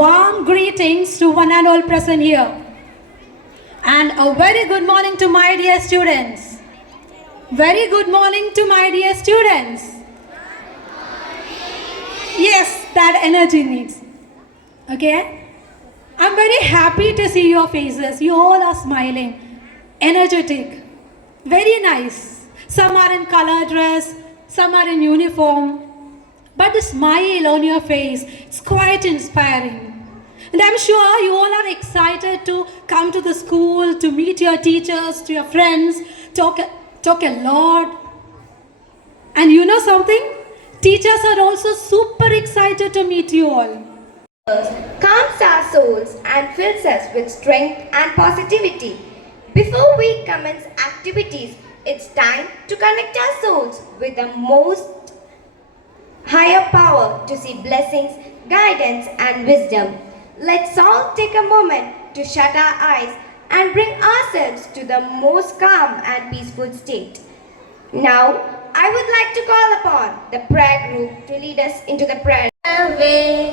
warm greetings to one and all present here. And a very good morning to my dear students. Very good morning to my dear students. Yes, that energy needs. Okay? I'm very happy to see your faces. You all are smiling, energetic, very nice. Some are in color dress, some are in uniform. But the smile on your face, it's quite inspiring. And I'm sure you all are excited to come to the school, to meet your teachers, to your friends, talk a lot. And you know something? Teachers are also super excited to meet you all. Calms our souls and fills us with strength and positivity. Before we commence activities, it's time to connect our souls with the most higher power to see blessings, guidance and wisdom. Let's all take a moment to shut our eyes and bring ourselves to the most calm and peaceful state. Now, I would like to call upon the prayer group to lead us into the prayer. Away,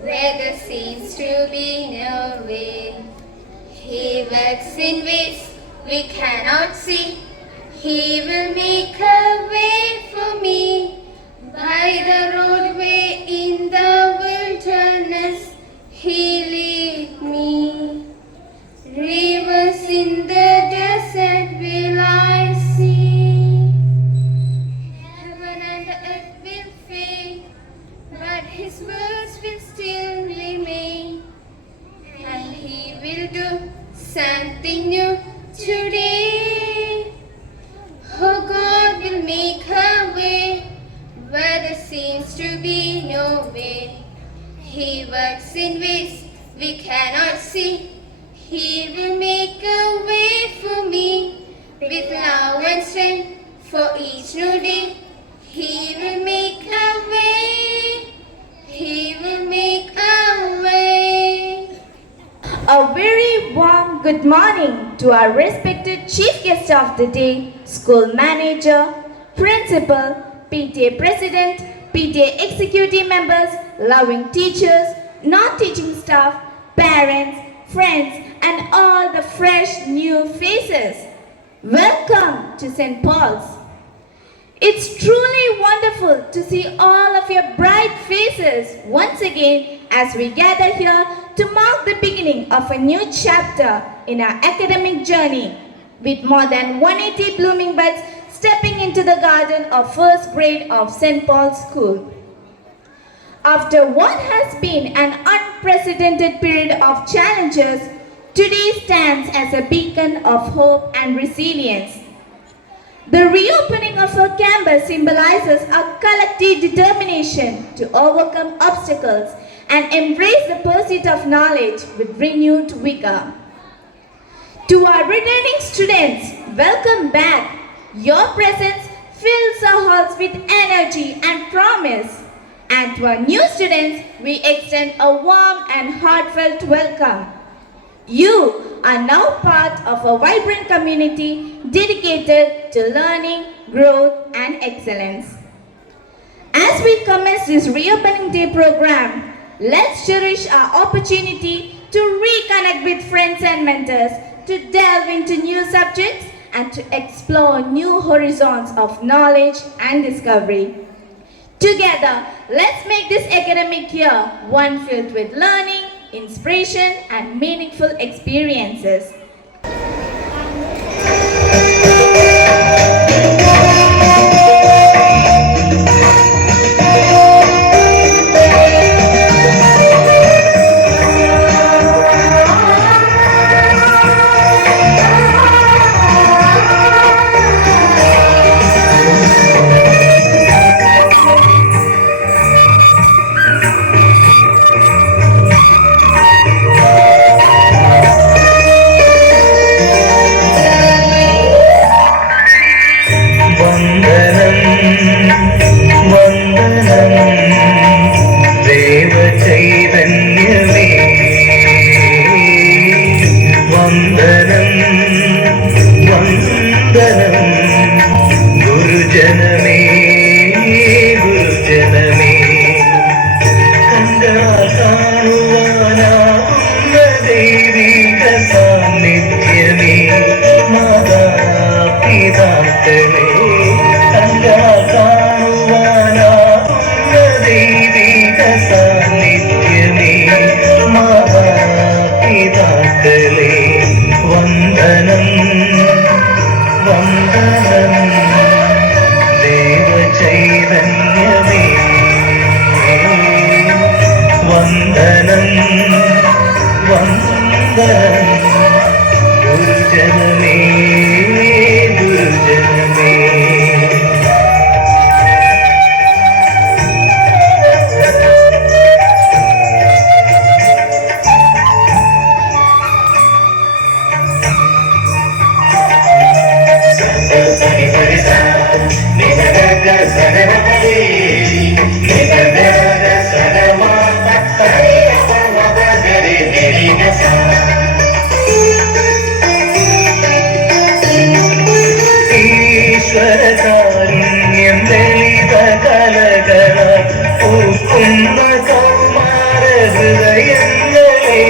where there seems to be no way. He works in ways we cannot see. He will make a way for me. By the roadway in the wilderness, He lead me. Rivers in the desert will I see. Heaven and earth will fade, but His words will still remain. And He will do something new today. Oh, God will make a way where there seems to be no way. He works in ways we cannot see. He will make a way for me with love and strength for each new day. He will make a way. He will make a way. A very warm good morning to our respected chief guest of the day, school manager, principal, PTA president, PTA executive members, loving teachers, non-teaching staff, parents, friends, and all the fresh new faces. Welcome to St. Paul's. It's truly wonderful to see all of your bright faces once again as we gather here to mark the beginning of a new chapter in our academic journey with more than 180 blooming buds stepping into the garden of first grade of St. Paul's School. After what has been an unprecedented period of challenges, today stands as a beacon of hope and resilience. The reopening of our campus symbolizes our collective determination to overcome obstacles and embrace the pursuit of knowledge with renewed vigor. To our returning students, welcome back. Your presence fills our halls with energy and promise. And to our new students, we extend a warm and heartfelt welcome. You are now part of a vibrant community dedicated to learning, growth, and excellence. As we commence this reopening day program, let's cherish our opportunity to reconnect with friends and mentors, to delve into new subjects, and to explore new horizons of knowledge and discovery. Together, let's make this academic year one filled with learning, inspiration, and meaningful experiences. കാണുവാനാകുന്ന ദൈവിക സാന്നിധ്യമേ മഹാപിതാക്കളെ വന്ദനം വന്ദനം ദേവചൈതന്യമേ വന്ദനം വന്ദനം ഗുരുജനമേ ഗുരുജനമേ ഈശ്വരകാരുണ്യം ലളിത കലകളാൽ പൂക്കുന്ന കൗമാര ഹൃദയങ്ങളെ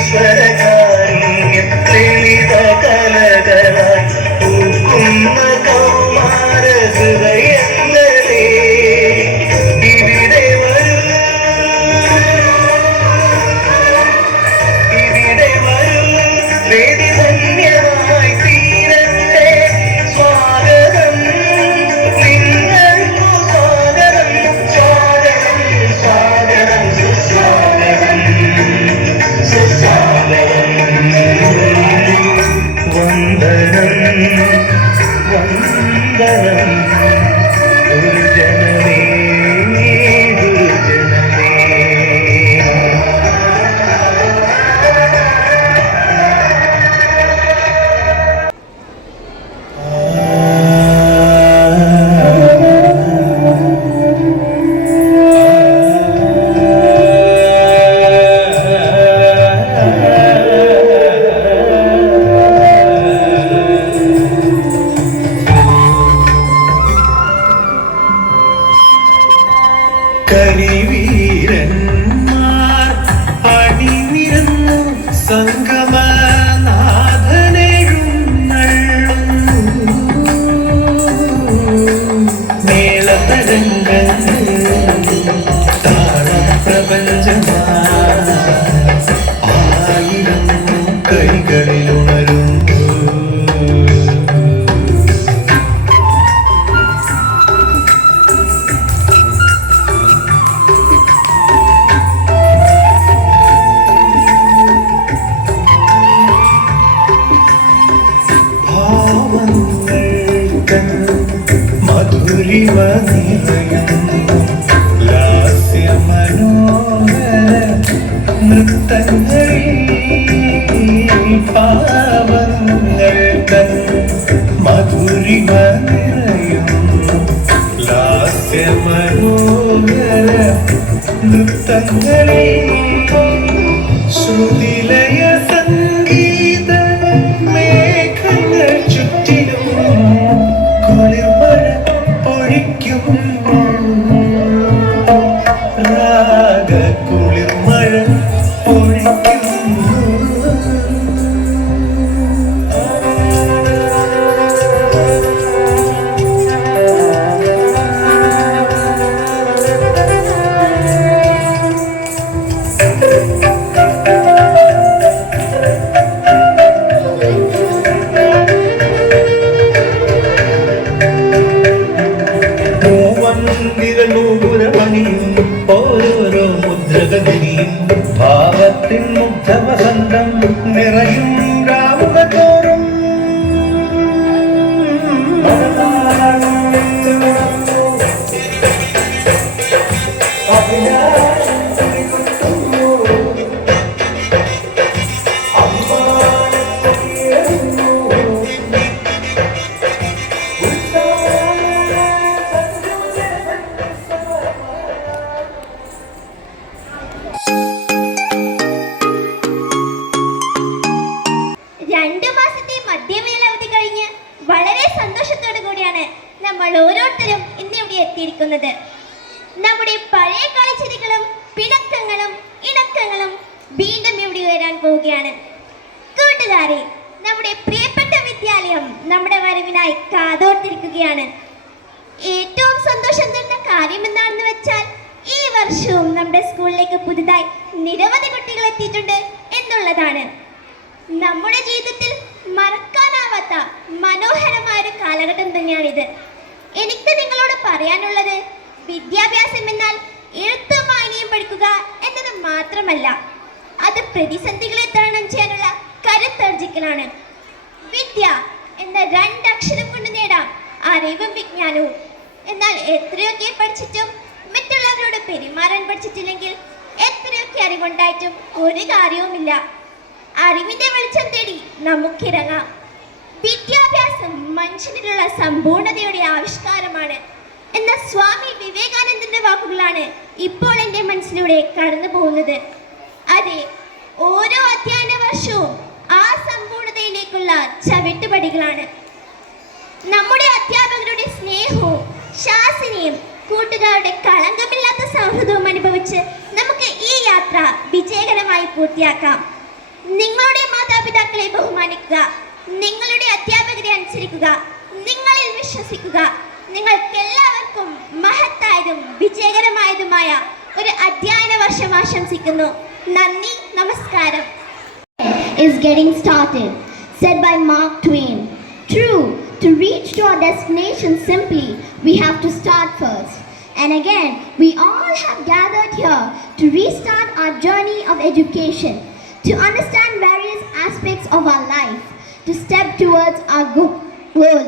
ഈശ്വരകാരുണ്യം ലളിത കലകളാൽ പൂക്കുന്ന കൗമാര ഹൃദയങ്ങളെ ഇവിടെ വരൂ ഇവിടെ വരൂ വേദി ധന്യമായി തീരട്ടെ സ്വാഗതം നിങ്ങൾക്ക് സ്വാഗതം സ്വാഗതം സ്വാഗതം സുസ്വാഗതം സുസ്വാഗതം വന്ദനം വന്ദനം ഗുരുജനമേ ഗുരുജനമേ കരിവീരന്മാർ അണിനിരന്നു സംഗമനാഥനെഴുന്നള്ളുന്നു മേളതരംഗങ്ങൾ താളപ്രപഞ്ചമായിരം കൈകളിലുണരുന്നു മധുരിമ നിറയുന്നു ലാസ്യമനോഹര നൃത്തങ്ങളിൽ പാവങ്ങൾക്ക് മധുരിമ നിറയുന്നു ലാസ്യമനോഹര നൃത്തങ്ങളിൽ ശ്രുതിലയ സംഗീത മേഘങ്ങൾ ചുറ്റിലും കുളിർമഴ പൊഴിക്കുന്നു രാഗ കുളിർമഴ പൊഴിക്കുന്നു ഓരോരോ മുദ്രകളിൽ ഭാവത്തിൻ മുഗ്ധവസന്തം നിറയും രാവുക തോറും നമ്മൾ ഓരോരുത്തരും ഇന്നിവിടെ എത്തിയിരിക്കുന്നത്. നമ്മുടെ പഴയ കളിച്ചിരികളും പിണക്കങ്ങളും ഇണക്കങ്ങളും വീണ്ടും ഇവിടെ വരാൻ പോവുകയാണ്. കൂട്ടുകാരെ, നമ്മുടെ പ്രിയപ്പെട്ട വിദ്യാലയം വിദ്യാലയം നമ്മുടെ വരവിനായി കാതോർത്തിരിക്കുകയാണ്. ഏറ്റവും സന്തോഷം തരുന്ന കാര്യം എന്താണെന്ന് വെച്ചാൽ ഈ വർഷവും നമ്മുടെ സ്കൂളിലേക്ക് പുതുതായി നിരവധി കുട്ടികൾ എത്തിയിട്ടുണ്ട് എന്നുള്ളതാണ്. നമ്മുടെ ജീവിതത്തിൽ മറക്കാനാവാത്ത മനോഹരമായ ഒരു കാലഘട്ടം തന്നെയാണിത്. എനിക്ക് നിങ്ങളോട് പറയാനുള്ളത്, വിദ്യാഭ്യാസം എന്നാൽ എഴുത്തും വായനയും പഠിക്കുക എന്നത് മാത്രമല്ല, അത് പ്രതിസന്ധികളെ തരണം ചെയ്യാനുള്ള കരുത്താർജിക്കലാണ്. വിദ്യ എന്ന രണ്ടക്ഷരം കൊണ്ട് നേടാം അറിവും വിജ്ഞാനവും. എന്നാൽ എത്രയൊക്കെ പഠിച്ചിട്ടും മറ്റുള്ളവരോട് പെരുമാറാൻ പഠിച്ചിട്ടില്ലെങ്കിൽ എത്രയൊക്കെ അറിവുണ്ടായിട്ടും ഒരു കാര്യവുമില്ല. അറിവിന്റെ വെളിച്ചം തേടി നമുക്കിറങ്ങാം. വിദ്യാഭ്യാസം മനുഷ്യനിലുള്ള സമ്പൂർണതയുടെ ആവിഷ്കാരമാണ് എന്ന സ്വാമി വിവേകാനന്ദന്റെ വാക്കുകളാണ് ഇപ്പോൾ എൻ്റെ മനസ്സിലൂടെ കടന്നു പോകുന്നത്. അതെ, ഓരോ അധ്യയന വർഷവും ആ സമ്പൂർണതയിലേക്കുള്ള ചവിട്ടുപടികളാണ്. നമ്മുടെ അധ്യാപകരുടെ സ്നേഹവും ശാസനയും കൂട്ടുകാരുടെ കളങ്കമില്ലാത്ത സൗഹൃദവും അനുഭവിച്ച് നമുക്ക് ഈ യാത്ര വിജയകരമായി പൂർത്തിയാക്കാം. നിങ്ങളുടെ മാതാപിതാക്കളെ ബഹുമാനിക്കുക, നിങ്ങളുടെ അധ്യാപകരെ അനുസരിക്കുക, നിങ്ങളിൽ വിശ്വസിക്കുക. നിങ്ങൾക്കെല്ലാവർക്കും മഹത്തായതും വിജയകരമായതുമായ ഒരു അധ്യയന വർഷം ആശംസിക്കുന്നു. നന്ദി, നമസ്കാരം. Is getting started, said by Mark Twain. True, to reach to our destination simply, we have to start first. And again, we all have gathered here to restart our journey of education, to understand various aspects of our life, to step towards our goal.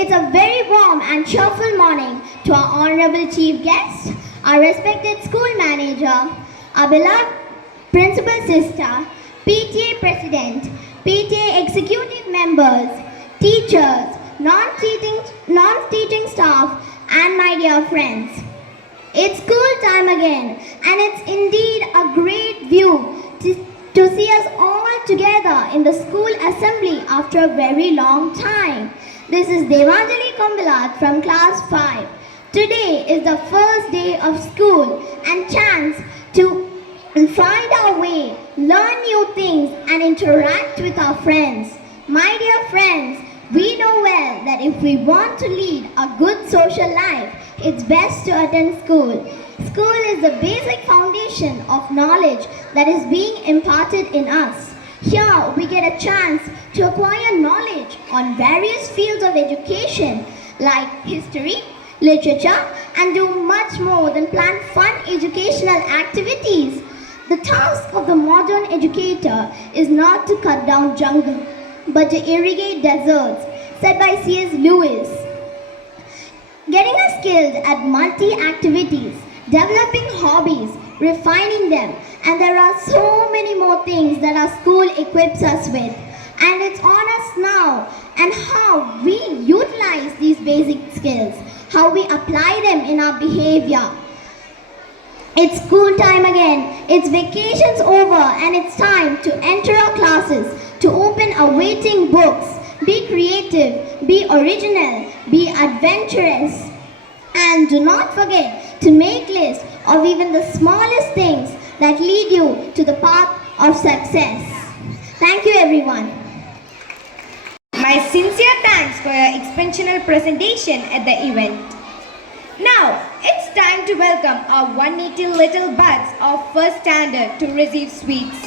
It's a very warm and cheerful morning to our honorable chief guest, our respected school manager, our beloved principal sister, PTA president, PTA executive members, teachers, non-teaching staff, and my dear friends. It's school time again, and it's indeed a great view to see us all together in the school assembly after a very long time. This is Devanjali Kombalat from class 5. Today is the first day of school and chance to find our way, learn new things and interact with our friends. My dear friends, we know well that if we want to lead a good social life, it's best to attend school. School is the basic foundation of knowledge that is being imparted in us. Here we get a chance to acquire knowledge on various fields of education like history, literature, and do much more than plan fun educational activities. The task of the modern educator is not to cut down jungle, but to irrigate deserts, said by C.S. Lewis. Getting us skilled at multi-activities, developing hobbies, refining them, and there are so many more things that our school equips us with. And it's on us now and how we utilize these basic skills, how we apply them in our behavior. It's school time again, it's vacations over, and it's time to enter our classes, to open our waiting books. Be creative, be original, be adventurous, and do not forget to make lists of even the smallest things that lead you to the path of success. Thank you, everyone. My sincere thanks for your exceptional presentation at the event. Now, it's time to welcome our 180 little buds of first standard to receive sweets.